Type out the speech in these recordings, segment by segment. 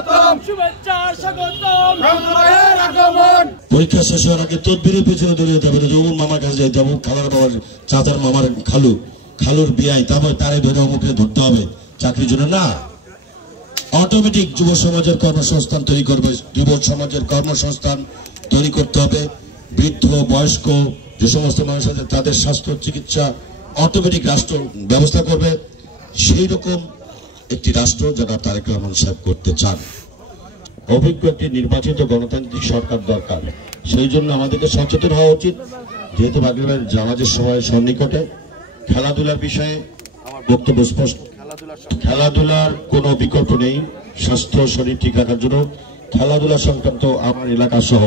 স্বাগতম, শুভেচ্ছা স্বাগতম, রংপুরের আগমন। পরীক্ষা শেষ হওয়ার আগে তদবিরের পেছনে দৌড়িয়ে যাবে, যেমন মামার কাছে যাইতে হবে, খালার বাবার চাচার মামার খালুর বিয়াই, তারপর তারে ধরে অমুকে ধরতে হবে চাকরির জন্য না। অটোমেটিক যুব সমাজের কর্মসংস্থান তৈরি করবে, যুব সমাজের কর্মসংস্থান তৈরি করতে হবে। বৃদ্ধ বয়স্ক যে সমস্ত মানুষ আছে তাদের স্বাস্থ্য চিকিৎসা অটোমেটিক রাষ্ট্র ব্যবস্থা করবে। সেই রকম একটি রাষ্ট্র যারা তারেক রহমান সাহেব করতে চান। অভিজ্ঞ একটি নির্বাচিত গণতান্ত্রিক সরকার দরকার। সেই জন্য আমাদেরকে সচেতন হওয়া উচিত। যেহেতু বাগেরবাড়ির জামাজের সময় সন্নিকটে, খেলাধুলার বিষয়ে আমার বক্তব্য স্পষ্ট। খেলাধুলার কোনো বিকল্প নেই। স্বাস্থ্য শরীর ঠিক রাখার জন্য খেলাধুলা সংক্রান্ত আমার এলাকা সহ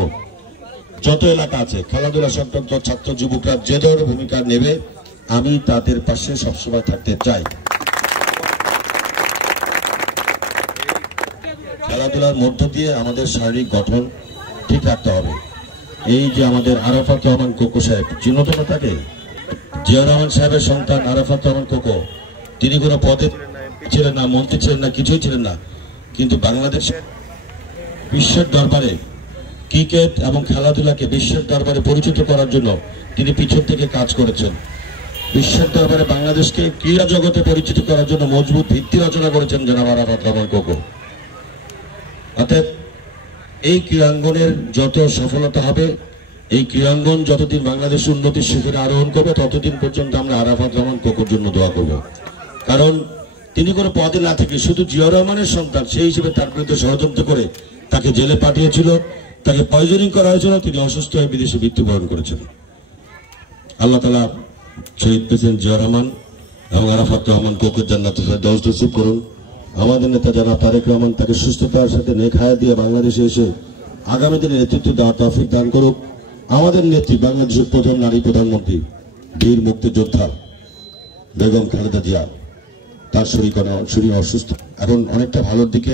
যত এলাকা আছে খেলাধুলা সংক্রান্ত ছাত্র যুবকরা যে ধরনের ভূমিকা নেবে আমি তাদের পাশে সবসময় থাকতে চাই। খেলাধুলার মধ্য দিয়ে আমাদের শারীরিক গঠন ঠিক রাখতে হবে। এই যে আমাদের আরাফাত রহমান কোকো সাহেব, চিহ্নতন তাকে, জিয়া রহমান সাহেবের সন্তান আরাফাত রহমান কোকো, তিনি কোনো পদে ছিলেন না, মন্ত্রী ছিলেন না, কিছুই ছিলেন না, কিন্তু বাংলাদেশ বিশ্বের দরবারে ক্রিকেট এবং খেলাধুলাকে বিশ্বের দরবারে পরিচিত করার জন্য তিনি পিছন থেকে কাজ করেছেন। বিশ্বের দরবারে বাংলাদেশকে ক্রীড়া জগতে পরিচিত করার জন্য মজবুত ভিত্তি রচনা করেছেন জনাব আরাফাত রহমান কোকো। অতএব এই ক্রীড়াঙ্গনের যত সফলতা হবে, এই ক্রীড়াঙ্গন যতদিন বাংলাদেশ উন্নতির শিখরে আরোহণ করবে ততদিন পর্যন্ত আমরা আরাফাত রহমান কোকোর জন্য দোয়া করব। কারণ তিনি কোনো পদে না থেকে শুধু জিয়া রহমানের সন্তান, সেই হিসেবে তার বিরুদ্ধে ষড়যন্ত্র করে তাকে জেলে পাঠিয়েছিল, তাকে পয়জনিং করা হয়েছিল, তিনি অসুস্থ হয়ে বিদেশে মৃত্যুবরণ করেছেন। আল্লাহ তাআলা শহীদ প্রেসিডেন্ট জিয়া রহমান এবং আরাফাত রহমান কোকোর জান্নাতুল ফেরদাউস নসিব করুন। আমাদের নেতা জনাব তারেক রহমান তাকে সুস্থতার সাথে নেক হায়াত দিয়ে বাংলাদেশে এসে আগামী দিনে নেতৃত্ব দেওয়ার তৌফিক দান করুক। আমাদের নেত্রী বাংলাদেশের প্রথম নারী প্রধানমন্ত্রী বীর মুক্তিযোদ্ধা বেগম খালেদা জিয়া, তার শরীর অসুস্থ, এখন অনেকটা ভালোর দিকে।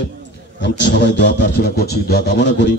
আমরা সবাই দোয়া প্রার্থনা করছি, দোয়া কামনা করি।